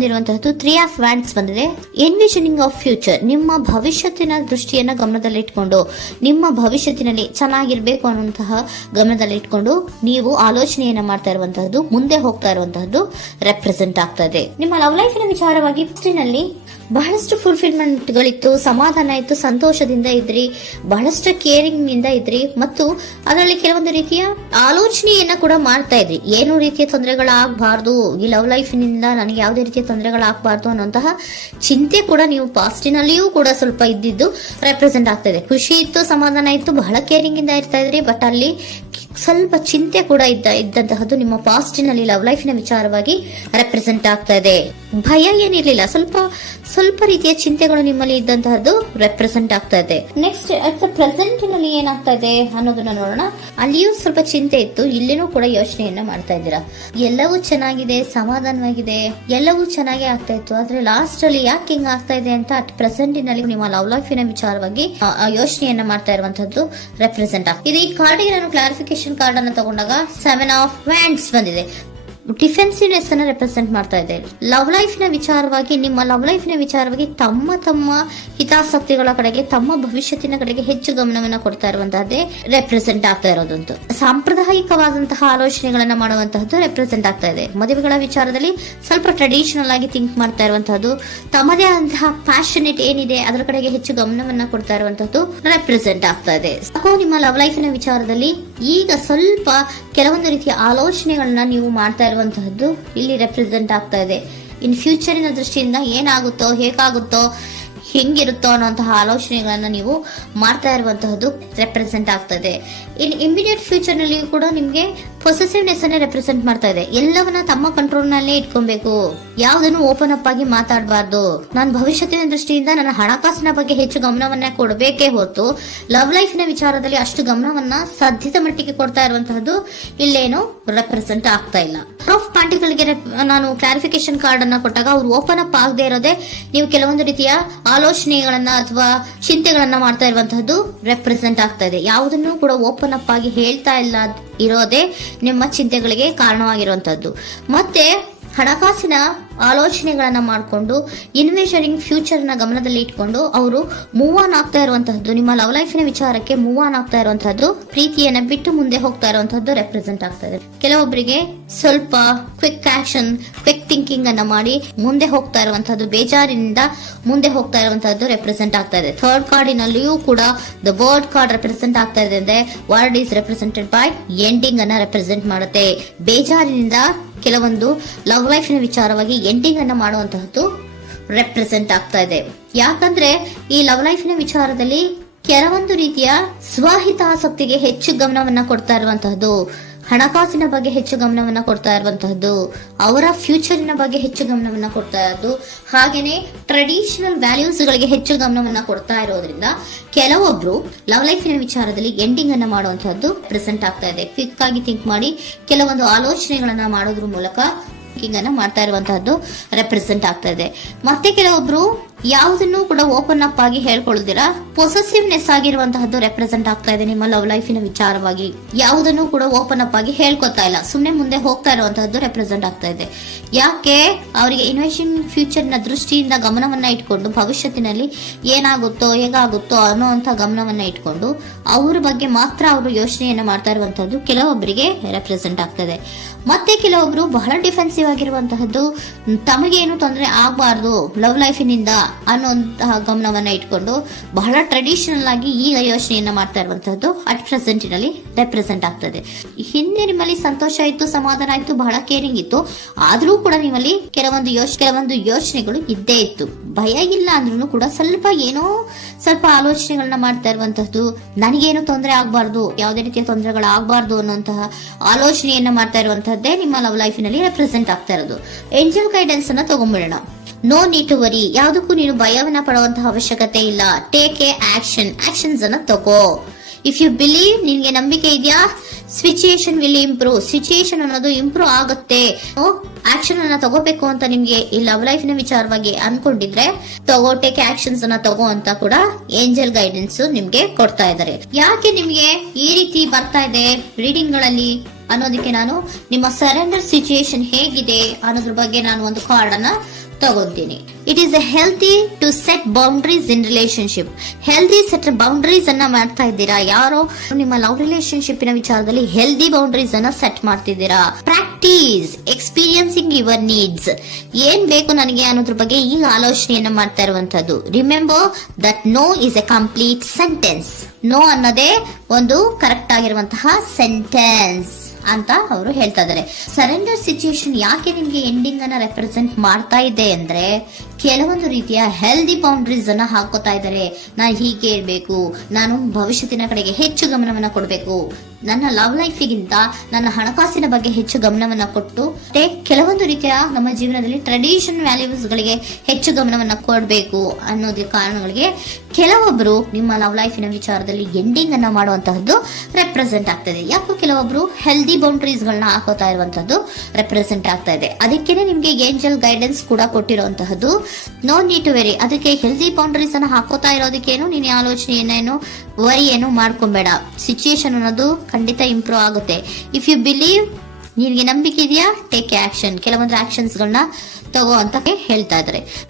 ಬಂದಿರುವಂತಹದ್ದು 3 of wands ಬಂದಿದೆ. ಎನ್ವಿಷನಿಂಗ್ of future, ನಿಮ್ಮ ಭವಿಷ್ಯತ್ತಿನ ದೃಷ್ಟಿಯನ್ನ ಗಮನದಲ್ಲಿಟ್ಕೊಂಡು, ನಿಮ್ಮ ಭವಿಷ್ಯತ್ತಿನಲ್ಲಿ ಚೆನ್ನಾಗಿರ್ಬೇಕು ಅನ್ನುವಂತಹ ಗಮನದಲ್ಲಿಟ್ಕೊಂಡು ನೀವು ಆಲೋಚನೆಯನ್ನ ಮಾಡ್ತಾ ಇರುವಂತಹದ್ದು, ಮುಂದೆ ಹೋಗ್ತಾ ಇರುವಂತಹದ್ದು ರೆಪ್ರೆಸೆಂಟ್ ಆಗ್ತಾ ಇದೆ. ನಿಮ್ಮ ಲವ್ ಲೈಫಿನ ವಿಚಾರವಾಗಿ ನಲ್ಲಿ ಬಹಳಷ್ಟು ಫುಲ್ಫಿಲ್ಮೆಂಟ್ ಗಳಿತ್ತು, ಸಮಾಧಾನ ಇತ್ತು, ಸಂತೋಷದಿಂದ ಇದ್ರಿ, ಬಹಳಷ್ಟು ಕೇರಿಂಗ್ ನಿಂದ ಇದ್ರಿ ಮತ್ತು ಅದರಲ್ಲಿ ಕೆಲವೊಂದು ರೀತಿಯ ಆಲೋಚನೆಯನ್ನ ಕೂಡ ಮಾಡ್ತಾ ಇದ್ರಿ. ಏನು ರೀತಿಯ ತೊಂದರೆಗಳಾಗಬಾರ್ದು, ಈ ಲವ್ ಲೈಫಿನಿಂದ ನನಗೆ ಯಾವುದೇ ರೀತಿಯ ತೊಂದರೆಗಳಾಗಬಾರ್ದು ಅನ್ನೋಂತಹ ಚಿಂತೆ ಕೂಡ ನೀವು ಪಾಸ್ಟಿನಲ್ಲಿಯೂ ಕೂಡ ಸ್ವಲ್ಪ ಇದ್ದಿದ್ದು ರೆಪ್ರೆಸೆಂಟ್ ಆಗ್ತಾ ಇದೆ. ಖುಷಿ ಇತ್ತು, ಸಮಾಧಾನ ಇತ್ತು, ಬಹಳ ಕೇರಿಂಗ್ ಇಂದ ಇರ್ತಾ ಇದ್ರಿ, ಬಟ್ ಅಲ್ಲಿ ಸ್ವಲ್ಪ ಚಿಂತೆ ಕೂಡ ಇದ್ದಂತಹದ್ದು ನಿಮ್ಮ ಪಾಸ್ಟಿನಲ್ಲಿ ಲವ್ ಲೈಫಿನ ವಿಚಾರವಾಗಿ ರೆಪ್ರೆಸೆಂಟ್ ಆಗ್ತಾ ಇದೆ. ಭಯ ಏನಿರ್ಲಿಲ್ಲ, ಸ್ವಲ್ಪ ರೀತಿಯ ಚಿಂತೆಗಳು ನಿಮ್ಮಲ್ಲಿ ಇದ್ದಂತಹದ್ದು ರೆಪ್ರೆಸೆಂಟ್ ಆಗ್ತಾ ಇದೆ. ನೆಕ್ಸ್ಟ್ ಅಟ್ ದ ಪ್ರೆಸೆಂಟ್ ನಲ್ಲಿ ಏನಾಗ್ತಾ ಇದೆ ಅನ್ನೋದನ್ನ ನೋಡೋಣ. ಅಲ್ಲಿಯೂ ಸ್ವಲ್ಪ ಚಿಂತೆ ಇತ್ತು, ಇಲ್ಲಿನೂ ಕೂಡ ಯೋಚನೆಯನ್ನ ಮಾಡ್ತಾ ಇದ್ದೀರಾ. ಎಲ್ಲವೂ ಚೆನ್ನಾಗಿದೆ, ಸಮಾಧಾನವಾಗಿದೆ, ಎಲ್ಲವೂ ಚೆನ್ನಾಗಿ ಆಗ್ತಾ ಇತ್ತು, ಆದ್ರೆ ಲಾಸ್ಟ್ ಅಲ್ಲಿ ಯಾಕೆ ಹಿಂಗ್ ಆಗ್ತಾ ಇದೆ ಅಂತ ಅಟ್ ಪ್ರೆಸೆಂಟ್ ನಲ್ಲಿ ನಿಮ್ಮ ಲವ್ ಲೈಫಿನ ವಿಚಾರವಾಗಿ ಯೋಚನೆಯನ್ನ ಮಾಡ್ತಾ ಇರುವಂತದ್ದು ರೆಪ್ರೆಸೆಂಟ್ ಆಗ್ತದೆ. ಇದು ಈ ಕಾರ್ಡಿಗೆ ನಾನು ಕ್ಲಾರಿಫಿಕೇಶನ್ ಕಾರ್ಡ್ ಅನ್ನು ತಗೊಂಡಾಗ 7 ಆಫ್ ವ್ಯಾಂಡ್ಸ್ ಬಂದಿದೆ. ಡಿಫೆನ್ಸಿವ್ನೆಸ್ ಅನ್ನ ರೆಪ್ರೆಸೆಂಟ್ ಮಾಡ್ತಾ ಇದೆ. ಲವ್ ಲೈಫಿನ ವಿಚಾರವಾಗಿ, ನಿಮ್ಮ ಲವ್ ಲೈಫಿನ ವಿಚಾರವಾಗಿ ತಮ್ಮ ಹಿತಾಸಕ್ತಿಗಳ ಕಡೆಗೆ, ತಮ್ಮ ಭವಿಷ್ಯತ್ತಿನ ಕಡೆಗೆ ಹೆಚ್ಚು ಗಮನವನ್ನ ಕೊಡ್ತಾ ಇರುವಂತಹದ್ದೇ ರೆಪ್ರೆಸೆಂಟ್ ಆಗ್ತಾ ಇರೋದಂತೂ. ಸಾಂಪ್ರದಾಯಿಕವಾದಂತಹ ಆಲೋಚನೆಗಳನ್ನ ಮಾಡುವಂತಹದ್ದು ರೆಪ್ರೆಸೆಂಟ್ ಆಗ್ತಾ ಇದೆ. ಮದುವೆಗಳ ವಿಚಾರದಲ್ಲಿ ಸ್ವಲ್ಪ ಟ್ರೆಡಿಷನಲ್ ಆಗಿ ಥಿಂಕ್ ಮಾಡ್ತಾ ಇರುವಂತಹದ್ದು, ತಮ್ಮದೇ ಆದಂತಹ ಪ್ಯಾಷನೇಟ್ ಏನಿದೆ ಅದರ ಕಡೆಗೆ ಹೆಚ್ಚು ಗಮನವನ್ನ ಕೊಡ್ತಾ ಇರುವಂತಹದ್ದು ರೆಪ್ರೆಸೆಂಟ್ ಆಗ್ತಾ ಇದೆ. ನಿಮ್ಮ ಲವ್ ಲೈಫಿನ ವಿಚಾರದಲ್ಲಿ ಈಗ ಸ್ವಲ್ಪ ಕೆಲವೊಂದು ರೀತಿಯ ಆಲೋಚನೆಗಳನ್ನ ನೀವು ಮಾಡ್ತಾ ಇರುವಂತಹದ್ದು ಇಲ್ಲಿ ರೆಪ್ರೆಸೆಂಟ್ ಆಗ್ತಾ ಇದೆ. ಇನ್ ಫ್ಯೂಚರಿನ ದೃಷ್ಟಿಯಿಂದ ಏನಾಗುತ್ತೋ, ಹೇಗಾಗುತ್ತೋ, ಹೆಂಗಿರುತ್ತೋ ಅನ್ನುವಂತಹ ಆಲೋಚನೆಗಳನ್ನ ನೀವು ಮಾಡ್ತಾ ಇರುವಂತಹದ್ದು ರೆಪ್ರೆಸೆಂಟ್ ಆಗ್ತದೆ. ಇನ್ ಇಮಿಡಿಯೇಟ್ ಫ್ಯೂಚರ್ ನಲ್ಲಿ ಕೂಡ ನಿಮ್ಗೆ ಪೊಸೆಸಿವ್ನೆಸ್ ಅನ್ನ ರೆಪ್ರೆಸೆಂಟ್ ಮಾಡ್ತಾ ಇದೆ. ಎಲ್ಲವನ್ನ ತಮ್ಮ ಕಂಟ್ರೋಲ್ ನಲ್ಲೇ ಇಟ್ಕೊಬೇಕು, ಯಾವ್ದನ್ನು ಓಪನ್ ಅಪ್ ಆಗಿ ಮಾತಾಡಬಾರ್ದು. ನಾನು ಭವಿಷ್ಯತ್ತಿನ ದೃಷ್ಟಿಯಿಂದ ನನ್ನ ಹಣಕಾಸಿನ ಬಗ್ಗೆ ಹೆಚ್ಚು ಗಮನವನ್ನ ಕೊಡಬೇಕೇ ಹೊರತು ಲವ್ ಲೈಫ್ ನ ವಿಚಾರದಲ್ಲಿ ಅಷ್ಟು ಗಮನವನ್ನ ಸಾಧ್ಯದ ಮಟ್ಟಿಗೆ ಕೊಡ್ತಾ ಇರುವಂತಹದ್ದು ಇಲ್ಲೇನು ರೆಪ್ರೆಸೆಂಟ್ ಆಗ್ತಾ ಇಲ್ಲ. ಆಫ್ ಪಾರ್ಟಿಗಳಿಗೆ ನಾನು ಕ್ಲಾರಿಫಿಕೇಶನ್ ಕಾರ್ಡ್ ಅನ್ನ ಕೊಟ್ಟಾಗ ಅವ್ರು ಓಪನ್ ಅಪ್ ಆಗದೆ ಇರೋದೇ ನೀವು ಕೆಲವೊಂದು ರೀತಿಯ ಆಲೋಚನೆಗಳನ್ನ ಅಥವಾ ಚಿಂತೆಗಳನ್ನ ಮಾಡ್ತಾ ಇರುವಂತಹದ್ದು ರೆಪ್ರೆಸೆಂಟ್ ಆಗ್ತಾ ಇದೆ. ಯಾವುದನ್ನು ಕೂಡ ಓಪನ್ ಅಪ್ ಆಗಿ ಹೇಳ್ತಾ ಇಲ್ಲ ಇರೋದೇ ನಿಮ್ಮ ಚಿಂತೆಗಳಿಗೆ ಕಾರಣವಾಗಿರುವಂತಹದ್ದು. ಮತ್ತೆ ಹಣಕಾಸಿನ ಆಲೋಚನೆಗಳನ್ನ ಮಾಡಿಕೊಂಡು ಇನ್ವೆಸ್ಟಿಂಗ್ ಫ್ಯೂಚರ್ ನ ಗಮನದಲ್ಲಿ ಇಟ್ಕೊಂಡು ಅವರು ಮೂವ್ ಆನ್ ಆಗ್ತಾ ಇರುವಂತಹದ್ದು, ನಿಮ್ಮ ಲವ್ ಲೈಫಿನ ವಿಚಾರಕ್ಕೆ ಮೂವ್ ಆನ್ ಆಗ್ತಾ ಇರುವಂತಹದ್ದು, ಪ್ರೀತಿಯನ್ನ ಬಿಟ್ಟು ಮುಂದೆ ಹೋಗ್ತಾ ಇರುವಂತಹದ್ದು ರೆಪ್ರೆಸೆಂಟ್ ಆಗ್ತಾ ಇದೆ. ಕೆಲವೊಬ್ಬರಿಗೆ ಸ್ವಲ್ಪ ಕ್ವಿಕ್ ಆಕ್ಷನ್, ಕ್ವಿಕ್ ಥಿಂಕಿಂಗ್ ಅನ್ನ ಮಾಡಿ ಮುಂದೆ ಹೋಗ್ತಾ ಇರುವಂತಹದ್ದು, ಬೇಜಾರಿನಿಂದ ಮುಂದೆ ಹೋಗ್ತಾ ಇರುವಂತಹದ್ದು ರೆಪ್ರೆಸೆಂಟ್ ಆಗ್ತಾ ಇದೆ. ಥರ್ಡ್ ಕಾರ್ಡಿನಲ್ಲಿಯೂ ಕೂಡ ದ ವರ್ಡ್ ಕಾರ್ಡ್ ರೆಪ್ರೆಸೆಂಟ್ ಆಗ್ತಾ ಇದೆ ಅಂದ್ರೆ word is represented by ending ಅನ್ನ ರೆಪ್ರೆಸೆಂಟ್ ಮಾಡುತ್ತೆ. ಬೇಜಾರಿನಿಂದ ಕೆಲವೊಂದು ಲವ್ ಲೈಫಿನ ವಿಚಾರವಾಗಿ ಎಂಡಿಂಗ್ ಅನ್ನ ಮಾಡುವಂತಹದ್ದು ರೆಪ್ರೆಸೆಂಟ್ ಆಗ್ತಾ ಇದೆ. ಯಾಕಂದ್ರೆ ಈ ಲವ್ ಲೈಫಿನ ವಿಚಾರದಲ್ಲಿ ಕೆಲವೊಂದು ರೀತಿಯ ಸ್ವಹಿತಾಸಕ್ತಿಗೆ ಹೆಚ್ಚು ಗಮನವನ್ನ ಕೊಡ್ತಾ ಇರುವಂತಹದ್ದು, ಹಣಕಾಸಿನ ಬಗ್ಗೆ ಹೆಚ್ಚು ಗಮನವನ್ನ ಕೊಡ್ತಾ ಇರುವಂತಹದ್ದು, ಅವರ ಫ್ಯೂಚರಿನ ಬಗ್ಗೆ ಹೆಚ್ಚು ಗಮನವನ್ನ ಕೊಡ್ತಾ ಇರೋದು, ಹಾಗೇನೆ ಟ್ರೆಡಿಷನಲ್ ವ್ಯಾಲ್ಯೂಸ್ ಗಳಿಗೆ ಹೆಚ್ಚು ಗಮನವನ್ನ ಕೊಡ್ತಾ ಇರೋದ್ರಿಂದ ಕೆಲವೊಬ್ರು ಲವ್ ಲೈಫಿನ ವಿಚಾರದಲ್ಲಿ ಎಂಡಿಂಗ್ ಅನ್ನ ಮಾಡುವಂತಹದ್ದು ಪ್ರೆಸೆಂಟ್ ಆಗ್ತಾ ಇದೆ. ಕ್ವಿಕ್ ಆಗಿ ಥಿಂಕ್ ಮಾಡಿ ಕೆಲವೊಂದು ಆಲೋಚನೆಗಳನ್ನ ಮಾಡೋದ್ರ ಮೂಲಕ ಅನ್ನ ಮಾಡ್ತಾ ಇರುವಂತಹದ್ದು ರೆಪ್ರೆಸೆಂಟ್ ಆಗ್ತಾ ಇದೆ. ಮತ್ತೆ ಕೆಲವೊಬ್ರು ಯಾವುದನ್ನು ಕೂಡ ಓಪನ್ ಅಪ್ ಆಗಿ ಹೇಳ್ಕೊಳ್ಳುದಿರಾ ಪೊಸೆಸಿವ್ನೆಸ್ ಆಗಿರುವಂತಹದ್ದು ರೆಪ್ರೆಸೆಂಟ್ ಆಗ್ತಾ ಇದೆ. ನಿಮ್ಮ ಲವ್ ಲೈಫಿನ ವಿಚಾರವಾಗಿ ಯಾವುದನ್ನು ಕೂಡ ಓಪನ್ ಅಪ್ ಆಗಿ ಹೇಳ್ಕೊತಾ ಇಲ್ಲ, ಸುಮ್ನೆ ಮುಂದೆ ಹೋಗ್ತಾ ಇರುವಂತಹದ್ದು ರೆಪ್ರೆಸೆಂಟ್ ಆಗ್ತಾ ಇದೆ. ಯಾಕೆ ಅವರಿಗೆ ಇನ್ವೆಸ್ಟಿಂಗ್ ಫ್ಯೂಚರ್ ನ ದೃಷ್ಟಿಯಿಂದ ಗಮನವನ್ನ ಇಟ್ಕೊಂಡು ಭವಿಷ್ಯತ್ತಿನಲ್ಲಿ ಏನಾಗುತ್ತೋ ಹೇಗಾಗುತ್ತೋ ಅನ್ನೋಂತ ಗಮನವನ್ನ ಇಟ್ಕೊಂಡು ಅವ್ರ ಬಗ್ಗೆ ಮಾತ್ರ ಅವರು ಯೋಚನೆಯನ್ನ ಮಾಡ್ತಾ ಇರುವಂತಹದ್ದು ಕೆಲವೊಬ್ಬರಿಗೆ ರೆಪ್ರೆಸೆಂಟ್ ಆಗ್ತದೆ. ಮತ್ತೆ ಕೆಲವೊಬ್ರು ಬಹಳ ಡಿಫೆನ್ಸಿವ್ ಆಗಿರುವಂತಹದ್ದು, ತಮಗೇನು ತೊಂದರೆ ಆಗಬಾರ್ದು ಲವ್ ಲೈಫಿನಿಂದ ಅನ್ನುವಂತಹ ಗಮನವನ್ನ ಇಟ್ಕೊಂಡು ಬಹಳ ಟ್ರೆಡಿಷನಲ್ ಆಗಿ ಈಗ ಯೋಚನೆಯನ್ನ ಮಾಡ್ತಾ ಇರುವಂತಹದ್ದು ಅಟ್ ಪ್ರೆಸೆಂಟಿನಲ್ಲಿ ರೆಪ್ರೆಸೆಂಟ್ ಆಗ್ತದೆ. ಹಿಂದೆ ನಿಮ್ಮಲ್ಲಿ ಸಂತೋಷ ಇತ್ತು, ಸಮಾಧಾನ ಇತ್ತು, ಬಹಳ ಕೇರಿಂಗ್ ಇತ್ತು, ಆದ್ರೂ ಕೂಡ ನಿಮ್ಮಲ್ಲಿ ಕೆಲವೊಂದು ಯೋಚನೆಗಳು ಇದ್ದೇ ಇತ್ತು. ಭಯ ಇಲ್ಲ ಅಂದ್ರೂ ಕೂಡ ಸ್ವಲ್ಪ ಆಲೋಚನೆಗಳನ್ನ ಮಾಡ್ತಾ ಇರುವಂತಹದ್ದು, ನನಗೇನು ತೊಂದರೆ ಆಗಬಾರ್ದು, ಯಾವುದೇ ರೀತಿಯ ತೊಂದರೆಗಳಾಗಬಾರ್ದು ಅನ್ನುವಂತಹ ಆಲೋಚನೆಯನ್ನ ಮಾಡ್ತಾ ಇರುವಂತಹದ್ದೇ ನಿಮ್ಮ ಲವ್ ಲೈಫಿನಲ್ಲಿ ರೆಪ್ರೆಸೆಂಟ್ ಆಗ್ತಾ ಇರೋದು. ಏಂಜಲ್ ಗೈಡೆನ್ಸ್ ಅನ್ನ ತಗೊಂಡ್ಬಿಡೋಣ. ನೋ ನೀಡ್ ಟು ವರಿ, ಯಾವುದಕ್ಕೂ ನೀನು ಭಯವನ್ನ ಪಡುವಂತಹ ಅವಶ್ಯಕತೆ ಇಲ್ಲ. ಟೇಕ್ ಎ ಆಕ್ಷನ್ಸ್ ಅನ್ನ ತಗೋ. ಇಫ್ ಯು ಬಿಲೀವ್, ನಿನ್ಗೆ ನಂಬಿಕೆ ಇದೆಯಾ, ಸಿಚುಯೇಷನ್ ವಿಲ್ ಇಂಪ್ರೂವ್, ಸಿಚುಯೇಷನ್ ಅನ್ನೋದು ಇಂಪ್ರೂವ್ ಆಗುತ್ತೆ. ಆಕ್ಷನ್ ಅನ್ನ ತಗೋಬೇಕು ಅಂತ ನಿಮ್ಗೆ ಈ ಲವ್ ಲೈಫ್ ನ ವಿಚಾರವಾಗಿ ಅನ್ಕೊಂಡಿದ್ರೆ ಟೇಕ್ ಆಕ್ಷನ್ಸ್ ಅನ್ನ ತಗೋ ಅಂತ ಕೂಡ ಏಂಜಲ್ ಗೈಡೆನ್ಸ್ ನಿಮ್ಗೆ ಕೊಡ್ತಾ ಇದ್ದಾರೆ. ಯಾಕೆ ನಿಮ್ಗೆ ಈ ರೀತಿ ಬರ್ತಾ ಇದೆ ರೀಡಿಂಗ್ ಗಳಲ್ಲಿ ಅನ್ನೋದಕ್ಕೆ ನಾನು ನಿಮ್ಮ ಸರೆಂಡರ್ ಸಿಚುಯೇಷನ್ ಹೇಗಿದೆ ಅನ್ನೋದ್ರ ಬಗ್ಗೆ ನಾನು ಒಂದು ಕಾರ್ಡ್ ಅನ್ನ ತಗೊಂತೀನಿ. It is healthy to set boundaries in relationship. Healthy set boundaries ಅನ್ನ ಮಾಡ್ತಾ ಇದ್ದೀರಾ? ಯಾರೋ ನಿಮ್ಮ ಲವ್ ರಿಲೇಶನ್ಶಿಪ್ ನ ವಿಚಾರದಲ್ಲಿ ಹೆಲ್ದಿ ಬೌಂಡ್ರೀಸ್ ಅನ್ನ ಸೆಟ್ ಮಾಡ್ತಿದ್ದೀರಾ? Practice experiencing your needs. ಏನ್ ಬೇಕು ನನಗೆ ಅನ್ನೋದ್ರ ಬಗ್ಗೆ ಈಗ ಆಲೋಚನೆಯನ್ನ ಮಾಡ್ತಾ ಇರುವಂತದ್ದು. Remember that no is a complete sentence. No ಅನ್ನೋದೇ ಒಂದು ಕರೆಕ್ಟ್ ಆಗಿರುವಂತಹ ಸೆಂಟೆನ್ಸ್ ಅಂತ ಅವರು ಹೇಳ್ತಾ ಇದ್ದಾರೆ. ಸರೆಂಡರ್ ಸಿಚುಯೇಷನ್ ಯಾಕೆ ನಿಮ್ಗೆ ಎಂಡಿಂಗ್ ಅನ್ನ ರೆಪ್ರೆಸೆಂಟ್ ಮಾಡ್ತಾ ಇದೆ ಅಂದ್ರೆ, ಕೆಲವೊಂದು ರೀತಿಯ ಹೆಲ್ದಿ ಬೌಂಡ್ರೀಸ್ ಅನ್ನ ಹಾಕೋತಾ ಇದ್ದಾರೆ. ನಾನು ಹೀಗೆ ಇರಬೇಕು, ನಾನು ಭವಿಷ್ಯತ್ತಿನ ಕಡೆಗೆ ಹೆಚ್ಚು ಗಮನವನ್ನ ಕೊಡಬೇಕು, ನನ್ನ ಲವ್ ಲೈಫಿಗಿಂತ ನನ್ನ ಹಣಕಾಸಿನ ಬಗ್ಗೆ ಹೆಚ್ಚು ಗಮನವನ್ನ ಕೊಟ್ಟು ಮತ್ತೆ ಕೆಲವೊಂದು ರೀತಿಯ ನಮ್ಮ ಜೀವನದಲ್ಲಿ ಟ್ರೆಡಿಷನ್ ವ್ಯಾಲ್ಯೂಸ್ ಗಳಿಗೆ ಹೆಚ್ಚು ಗಮನವನ್ನ ಕೊಡಬೇಕು ಅನ್ನೋದ್ರ ಕಾರಣಗಳಿಗೆ ಕೆಲವೊಬ್ರು ನಿಮ್ಮ ಲವ್ ಲೈಫಿನ ವಿಚಾರದಲ್ಲಿ ಎಂಡಿಂಗ್ ಅನ್ನ ಮಾಡುವಂತಹದ್ದು ರೆಪ್ರೆಸೆಂಟ್ ಆಗ್ತದೆ. ಯಾಕೋ ಕೆಲವೊಬ್ರು ಹೆಲ್ದಿ ಬೌಂಡ್ರೀಸ್ ಗಳನ್ನ ಹಾಕೋತಾ ಇರುವಂತದ್ದು ರೆಪ್ರೆಸೆಂಟ್ ಆಗ್ತಾ ಇದೆ. ಅದಕ್ಕೇನೆ ನಿಮ್ಗೆ ಏಂಜಲ್ ಗೈಡೆನ್ಸ್ ಕೂಡ ಕೊಟ್ಟಿರುವಂತಹದ್ದು. No need to worry. ಅದಕ್ಕೆ ಹೆಲ್ದಿ ಬೌಂಡ್ರೀಸ್ ಅನ್ನ ಹಾಕೋತಾ ಇರೋದಕ್ಕೇನು ನೀನ್ ಆಲೋಚನೆಯನ್ನೇನು ವರಿ ಏನು ಮಾಡ್ಕೊಂಬೇಡ. ಸಿಚುಯೇಷನ್ ಅನ್ನೋದು ಖಂಡಿತ ಇಂಪ್ರೂವ್ ಆಗುತ್ತೆ. ಇಫ್ ಯು ಬಿಲೀವ್, ನಿನ್ಗೆ ನಂಬಿಕೆ ಇದೆಯಾ, ಟೇಕ್ ಆಕ್ಷನ್. ಕೆಲವೊಂದು ಆಕ್ಷನ್ಸ್ ಗಳನ್ನ ತಗೋ ಅಂತ ಹೇಳ್ತಾ ಇದ್ದಾರೆ.